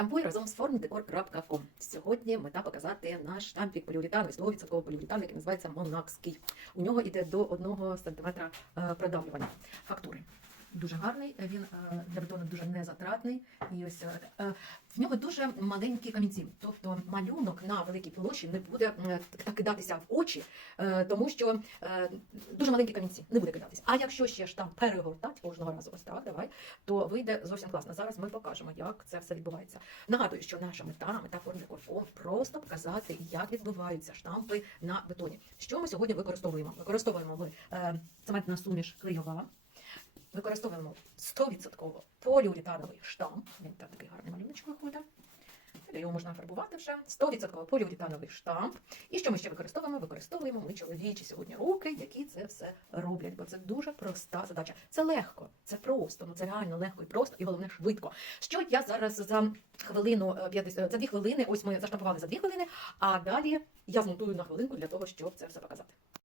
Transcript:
Штампуй разом з formdecor.com. Сьогодні мета показати наш штампік поліуретановий, 100% поліуретан, який називається Монакський. У нього йде до 1 см е, продавлювання фактури. Дуже гарний, він е, для бетону дуже незатратний. І ось е, в нього дуже маленькі камінці. Тобто малюнок на великій площі не буде е, так кидатися в очі, тому що дуже маленькі камінці не буде кидатися. А якщо ще ж там перегортати кожного разу, ось так, давай, то вийде зовсім класно. Зараз ми покажемо, як це все відбувається. Нагадую, що наша мета, мета форми корфом, просто показати, як відбуваються штампи на бетоні. Що ми сьогодні використовуємо? Використовуємо ми цементна суміш клейова. Використовуємо 100% поліуретановий штамп. Він так такий гарний малюночок виходить. Його можна фарбувати вже. 100% поліуретановий штамп. І що ми ще використовуємо? Використовуємо ми чоловічі сьогодні руки, які це все роблять. Бо це дуже проста задача. Це легко, це просто, ну це реально легко і просто, і головне швидко. Що я зараз за хвилину е, 50, за дві хвилини, ось ми заштампували за дві хвилини, а далі я змонтую на хвилинку для того, щоб це все показати.